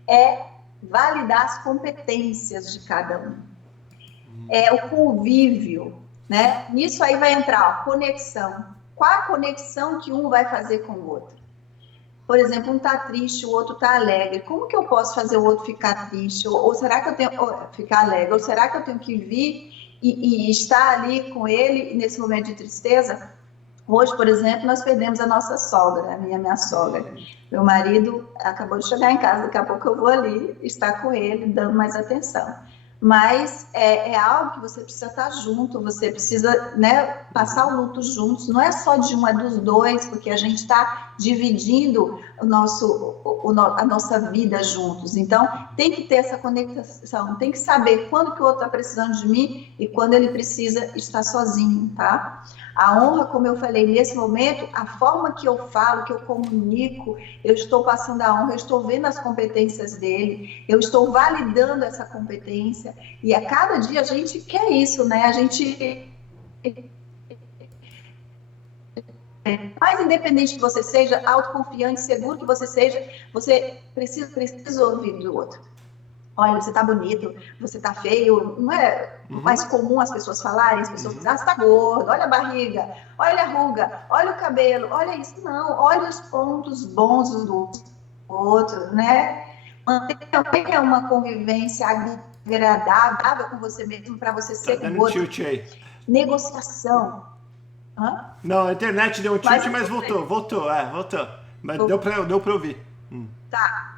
é validar as competências de cada um. É o convívio, né? Nisso aí vai entrar a conexão. Qual a conexão que um vai fazer com o outro? Por exemplo, um está triste, o outro está alegre. Como que eu posso fazer o outro ficar triste? Ou será que eu tenho que ficar alegre? Ou será que eu tenho que vir e estar ali com ele nesse momento de tristeza? Hoje, por exemplo, nós perdemos a nossa sogra, a minha sogra. Meu marido acabou de chegar em casa, daqui a pouco eu vou ali estar com ele, dando mais atenção. Mas é algo que você precisa estar junto, você precisa, né, passar o luto juntos. Não é só de um, é dos dois, porque a gente está dividindo a nossa vida juntos. Então, tem que ter essa conexão, tem que saber quando que o outro está precisando de mim e quando ele precisa estar sozinho, tá? A honra, como eu falei, nesse momento, a forma que eu falo, que eu comunico, eu estou passando a honra, eu estou vendo as competências dele, eu estou validando essa competência, e a cada dia a gente quer isso, né? A gente mais independente que você seja, autoconfiante, seguro que você seja, você precisa ouvir do outro. Olha, você tá bonito, você tá feio, não é mais comum as pessoas falarem, as pessoas dizem, você tá gordo, olha a barriga, olha a ruga, olha o cabelo, olha isso. Não, olha os pontos bons do outro, né? Manter também uma convivência agradável com você mesmo, para você ser Tá com dando o outro. tilt aí. Negociação. Hã? Não, a internet deu um tilt, mas voltou. Mas deu pra ouvir. Tá.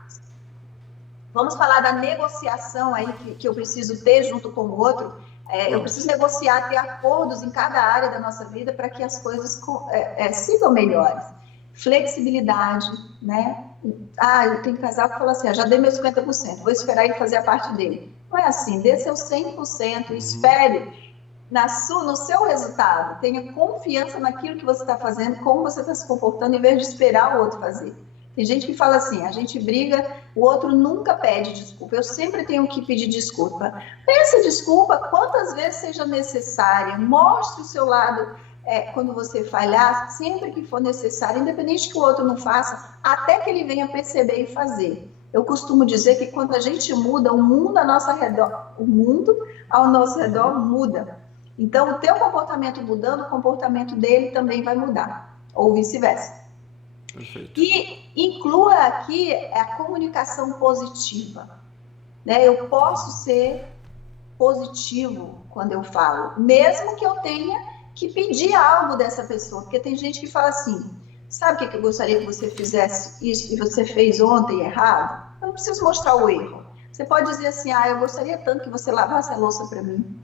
Vamos falar da negociação aí que eu preciso ter junto com o outro. Eu preciso negociar, ter acordos em cada área da nossa vida para que as coisas sigam melhores. Flexibilidade, né? Eu tenho casal que fala assim, já dei meu 50%, vou esperar ele fazer a parte dele. Não é assim, dê seu 100%, espere no seu resultado, tenha confiança naquilo que você está fazendo, como você está se comportando, em vez de esperar o outro fazer. Tem gente que fala assim, a gente briga, o outro nunca pede desculpa, eu sempre tenho que pedir desculpa. Peça desculpa quantas vezes seja necessária, mostre o seu lado quando você falhar, sempre que for necessário, independente que o outro não faça, até que ele venha perceber e fazer. Eu costumo dizer que quando a gente muda, o mundo ao nosso redor muda. Então, o teu comportamento mudando, o comportamento dele também vai mudar, ou vice-versa. Perfeito. E inclua aqui a comunicação positiva. Né? Eu posso ser positivo quando eu falo, mesmo que eu tenha que pedir algo dessa pessoa, porque tem gente que fala assim, sabe o que eu gostaria que você fizesse isso e você fez ontem errado? Eu não preciso mostrar o erro. Você pode dizer assim, eu gostaria tanto que você lavasse a louça para mim.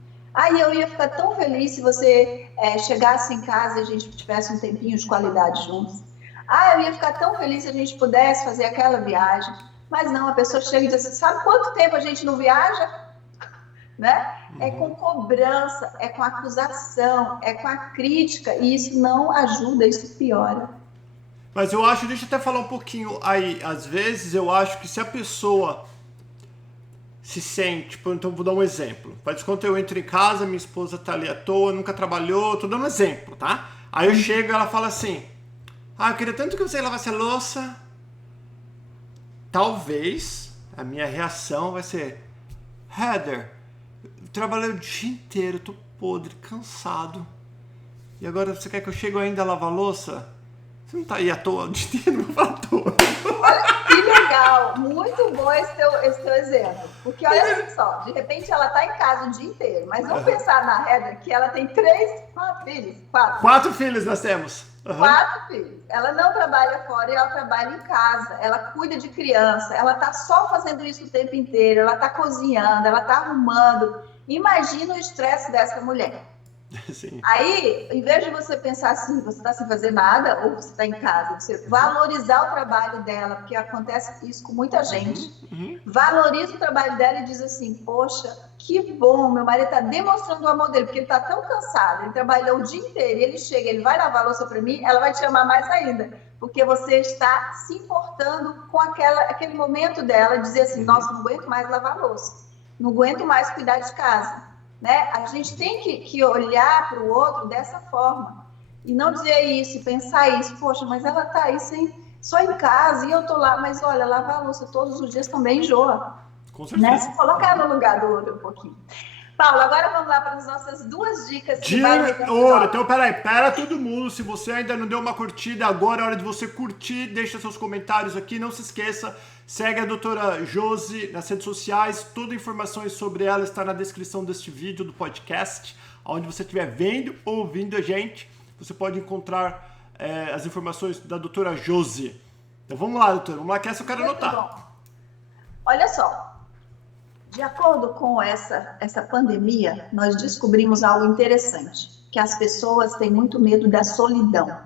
Eu ia ficar tão feliz se você chegasse em casa e a gente tivesse um tempinho de qualidade juntos. Eu ia ficar tão feliz se a gente pudesse fazer aquela viagem. Mas não, a pessoa chega e diz assim, sabe quanto tempo a gente não viaja? Né? É com cobrança, é com acusação, é com a crítica, e isso não ajuda, isso piora. Mas eu acho, deixa eu até falar um pouquinho aí, às vezes eu acho que se a pessoa se sente, tipo, então vou dar um exemplo. Faz quando eu entro em casa, minha esposa tá ali à toa, nunca trabalhou, tô dando um exemplo, tá? Aí eu chego e ela fala assim, eu queria tanto que você lavasse a louça. Talvez a minha reação vai ser, Heather, eu trabalhei o dia inteiro, tô podre, cansado. E agora você quer que eu chegue ainda a lavar a louça? Você não tá aí à toa o dia inteiro, não vai à toa. Olha, que legal, muito bom esse teu exemplo. Porque olha só, de repente ela tá em casa o dia inteiro, mas vamos pensar na Heather que ela tem 4 filhos. 4 filhos nós temos. 4 filhos. Ela não trabalha fora e ela trabalha em casa. Ela cuida de criança. Ela tá só fazendo isso o tempo inteiro. Ela tá cozinhando, ela tá arrumando. Imagina o estresse dessa mulher. Sim. Aí, em vez de você pensar assim, você está sem fazer nada, ou você está em casa, você valorizar o trabalho dela, porque acontece isso com muita gente, valoriza o trabalho dela e diz assim, poxa, que bom, meu marido está demonstrando o amor dele, porque ele está tão cansado, ele trabalhou o dia inteiro, e ele chega, ele vai lavar a louça para mim, ela vai te amar mais ainda, porque você está se importando com aquele momento dela, dizer assim, nossa, não aguento mais lavar a louça, não aguento mais cuidar de casa. Né? A gente tem que olhar para o outro dessa forma e não dizer isso e pensar isso, poxa, mas ela está aí só em casa e eu estou lá, mas olha, lavar a louça todos os dias também enjoa. Com certeza. Né? Se colocar no lugar do outro um pouquinho. Paulo, agora vamos lá para as nossas 2 dicas. De ouro. Então, pera todo mundo. Se você ainda não deu uma curtida, agora é hora de você curtir. Deixa seus comentários aqui. Não se esqueça, segue a doutora Josi nas redes sociais. Todas as informações sobre ela está na descrição deste vídeo, do podcast. Onde você estiver vendo ou ouvindo a gente, você pode encontrar as informações da doutora Josi. Então vamos lá, doutora. Vamos lá, que essa eu quero anotar. Bom. Olha só. De acordo com essa pandemia, nós descobrimos algo interessante, que as pessoas têm muito medo da solidão.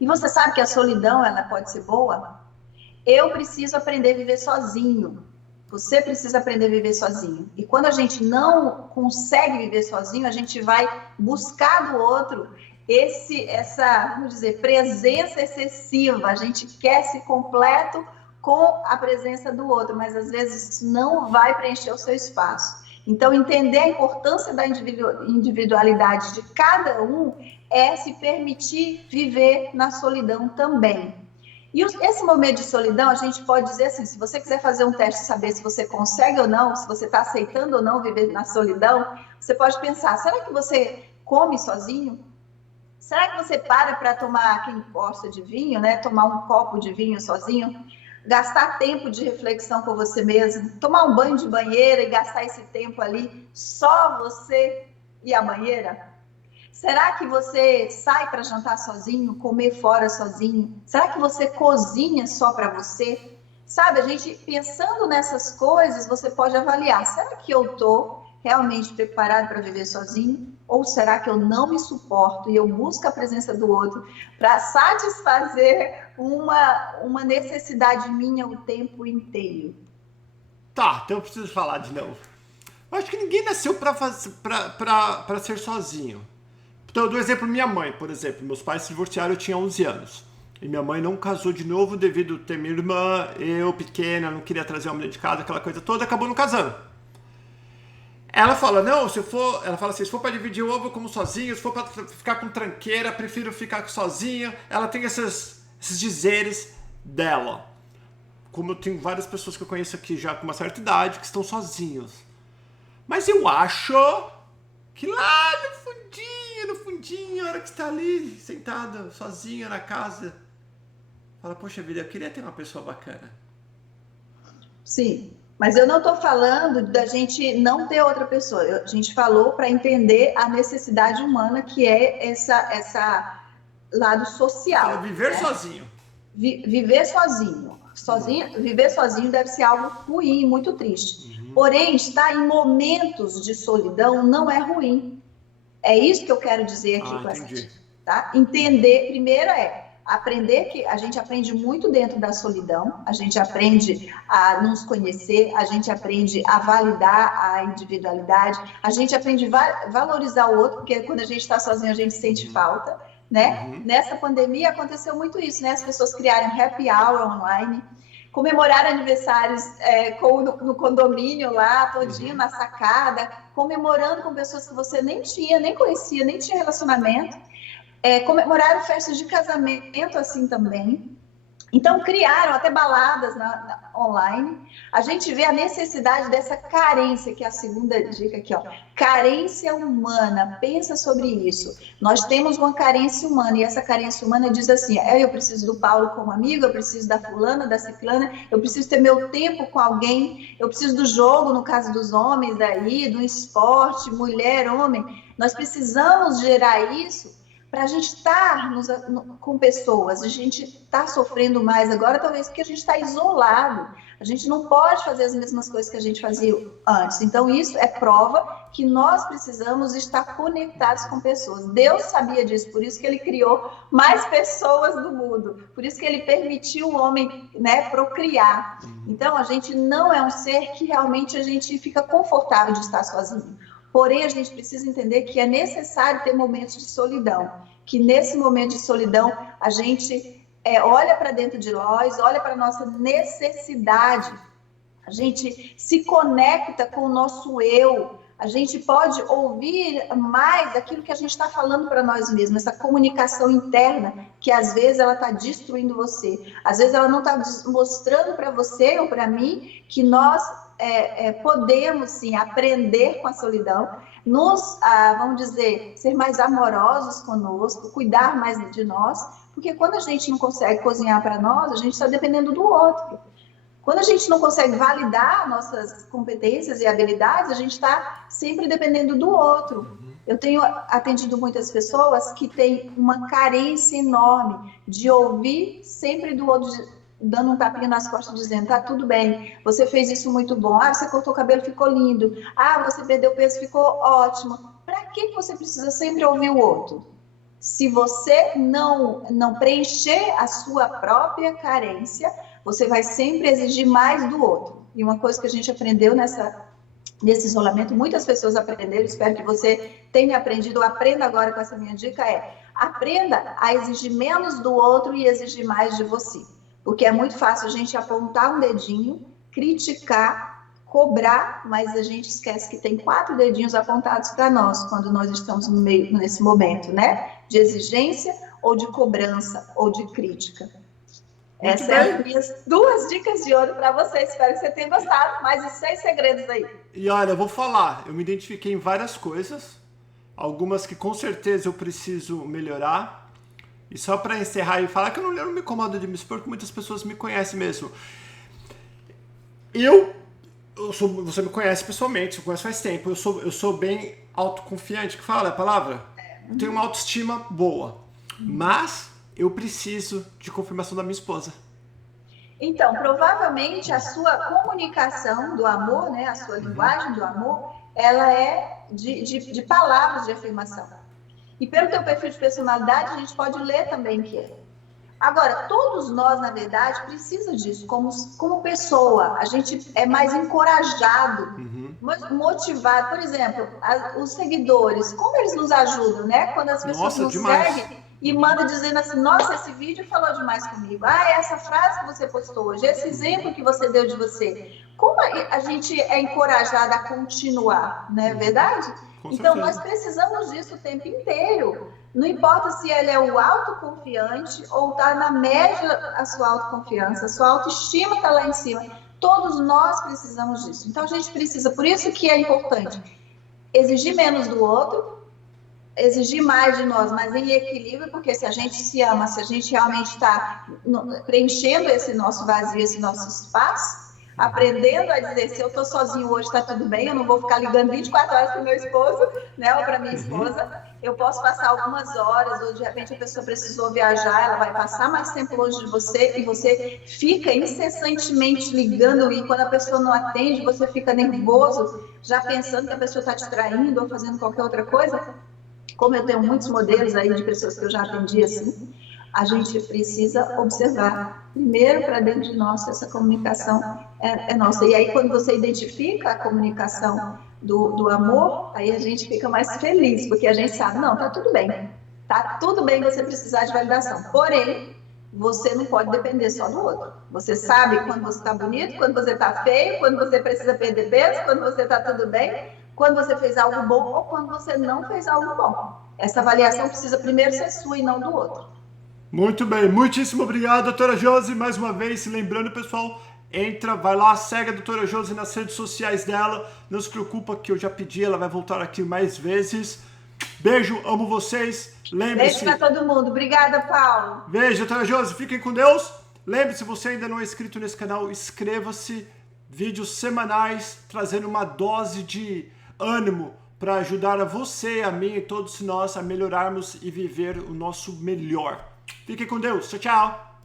E você sabe que a solidão, ela pode ser boa? Eu preciso aprender a viver sozinho. Você precisa aprender a viver sozinho. E quando a gente não consegue viver sozinho, a gente vai buscar do outro essa, vamos dizer, presença excessiva. A gente quer se completo com a presença do outro, mas às vezes isso não vai preencher o seu espaço. Então, entender a importância da individualidade de cada um é se permitir viver na solidão também. E esse momento de solidão, a gente pode dizer assim, se você quiser fazer um teste e saber se você consegue ou não, se você está aceitando ou não viver na solidão, você pode pensar, será que você come sozinho? Será que você para tomar, quem gosta de vinho, né? Tomar um copo de vinho sozinho? Gastar tempo de reflexão com você mesmo? Tomar um banho de banheira e gastar esse tempo ali só você e a banheira? Será que você sai para jantar sozinho, comer fora sozinho? Será que você cozinha só para você? Sabe, a gente pensando nessas coisas, você pode avaliar, será que eu estou realmente preparado para viver sozinho? Ou será que eu não me suporto e eu busco a presença do outro para satisfazer uma necessidade minha o tempo inteiro? Tá, então eu preciso falar de novo. Eu acho que ninguém nasceu pra ser sozinho. Então eu dou exemplo minha mãe, por exemplo. Meus pais se divorciaram, eu tinha 11 anos. E minha mãe não casou de novo devido a ter minha irmã, eu pequena, não queria trazer uma mulher de casa, aquela coisa toda, acabou não casando. Ela fala, não, ela fala assim, se for pra dividir o ovo, eu como sozinho, se for pra ficar com tranqueira, prefiro ficar sozinha. Ela tem esses dizeres dela. Como eu tenho várias pessoas que eu conheço aqui já com uma certa idade, que estão sozinhos. Mas eu acho que lá no fundinho, a hora que está ali, sentada, sozinha na casa, fala, poxa vida, eu queria ter uma pessoa bacana. Sim, mas eu não estou falando da gente não ter outra pessoa. A gente falou para entender a necessidade humana que é essa lado social. Fala, viver né? sozinho. Viver sozinho. Viver sozinho deve ser algo ruim, muito triste. Porém, estar em momentos de solidão não é ruim. É isso que eu quero dizer aqui com essa dica, tá? Entender, primeiro aprender que a gente aprende muito dentro da solidão, a gente aprende a nos conhecer, a gente aprende a validar a individualidade, a gente aprende a valorizar o outro, porque quando a gente está sozinho a gente sente falta, né? Nessa pandemia aconteceu muito isso, né? As pessoas criaram happy hour online, comemorar aniversários no condomínio lá, todinho na sacada, comemorando com pessoas que você nem conhecia, nem tinha relacionamento. Comemoraram festas de casamento assim também. Então, criaram até baladas online. A gente vê a necessidade dessa carência, que é a segunda dica aqui, ó. Carência humana, pensa sobre isso. Nós temos uma carência humana, e essa carência humana diz assim, eu preciso do Paulo como amigo, eu preciso da fulana, da ciclana, eu preciso ter meu tempo com alguém, eu preciso do jogo, no caso dos homens aí, do esporte, mulher, homem. Nós precisamos gerar isso para a gente estar com pessoas, a gente está sofrendo mais agora, talvez porque a gente está isolado, a gente não pode fazer as mesmas coisas que a gente fazia antes. Então, isso é prova que nós precisamos estar conectados com pessoas. Deus sabia disso, por isso que Ele criou mais pessoas do mundo, por isso que Ele permitiu o homem, né, procriar. Então, a gente não é um ser que realmente a gente fica confortável de estar sozinho. Porém, a gente precisa entender que é necessário ter momentos de solidão, que nesse momento de solidão a gente olha para dentro de nós, olha para a nossa necessidade, a gente se conecta com o nosso eu, a gente pode ouvir mais aquilo que a gente está falando para nós mesmos, essa comunicação interna, que às vezes ela está destruindo você, às vezes ela não está mostrando para você ou para mim que nós podemos sim aprender com a solidão, vamos dizer, ser mais amorosos conosco, cuidar mais de nós, porque quando a gente não consegue cozinhar para nós, a gente está dependendo do outro. Quando a gente não consegue validar nossas competências e habilidades, a gente está sempre dependendo do outro. Eu tenho atendido muitas pessoas que têm uma carência enorme de ouvir sempre do outro, dando um tapinha nas costas, dizendo, tá tudo bem, você fez isso muito bom, você cortou o cabelo, ficou lindo, você perdeu peso, ficou ótimo. Para que você precisa sempre ouvir o outro? Se você não preencher a sua própria carência, você vai sempre exigir mais do outro. E uma coisa que a gente aprendeu nesse isolamento, muitas pessoas aprenderam, espero que você tenha aprendido, ou aprenda agora com essa minha dica, aprenda a exigir menos do outro e exigir mais de você. Porque é muito fácil a gente apontar um dedinho, criticar, cobrar, mas a gente esquece que tem 4 dedinhos apontados para nós, quando nós estamos nesse momento, né? De exigência ou de cobrança ou de crítica. Essas são as minhas 2 dicas de ouro para você. Espero que você tenha gostado. Mais os 6 segredos aí. E olha, eu vou falar, eu me identifiquei em várias coisas, algumas que com certeza eu preciso melhorar. E só para encerrar e falar que eu não me incomodo de me expor, porque muitas pessoas me conhecem mesmo. Você me conhece pessoalmente, você me conhece faz tempo, eu sou bem autoconfiante, que fala a palavra? Tenho uma autoestima boa, mas eu preciso de confirmação da minha esposa. Então, provavelmente a sua comunicação do amor, né, a sua linguagem do amor, ela é de palavras de afirmação. E pelo teu perfil de personalidade, a gente pode ler também que é. Agora, todos nós, na verdade, precisam disso como pessoa. A gente é mais encorajado, motivado. Por exemplo, os seguidores, como eles nos ajudam, né? Quando as pessoas nos seguem e mandam dizendo assim, nossa, esse vídeo falou demais comigo. Ah, essa frase que você postou hoje, esse exemplo que você deu de você. Como a gente é encorajado a continuar, não é verdade? Então, nós precisamos disso o tempo inteiro. Não importa se ele é o autoconfiante ou está na média a sua autoconfiança, a sua autoestima está lá em cima. Todos nós precisamos disso. Então, a gente precisa, por isso que é importante exigir menos do outro, exigir mais de nós, mas em equilíbrio, porque se a gente se ama, se a gente realmente está preenchendo esse nosso vazio, esse nosso espaço, aprendendo a dizer, se eu estou sozinho hoje, está tudo bem, eu não vou ficar ligando 24 horas para o meu esposo, né, ou para minha esposa, eu posso passar algumas horas, ou de repente a pessoa precisou viajar, ela vai passar mais tempo longe de você, e você fica incessantemente ligando, e quando a pessoa não atende, você fica nervoso, já pensando que a pessoa está te traindo, ou fazendo qualquer outra coisa. Como eu tenho muitos modelos aí de pessoas que eu já atendi assim, a gente precisa observar primeiro para dentro de nós se essa comunicação é nossa. E aí, quando você identifica a comunicação do amor, aí a gente fica mais feliz, porque a gente sabe, não, tá tudo bem você precisar de validação. Porém, você não pode depender só do outro. Você sabe quando você está bonito, quando você está feio, quando você precisa perder peso, quando você está tudo bem, quando você fez algo bom ou quando você não fez algo bom. Essa avaliação precisa primeiro ser sua e não do outro. Muito bem, muitíssimo obrigado, doutora Josi, mais uma vez, lembrando, pessoal, vai lá, segue a doutora Josi nas redes sociais dela, não se preocupa que eu já pedi, ela vai voltar aqui mais vezes. Beijo, amo vocês, lembre-se... Beijo pra todo mundo, obrigada, Paulo. Beijo, doutora Josi, fiquem com Deus. Lembre-se, se você ainda não é inscrito nesse canal, inscreva-se, vídeos semanais, trazendo uma dose de ânimo para ajudar a você, a mim e todos nós a melhorarmos e viver o nosso melhor. Fiquem com Deus. Tchau, tchau.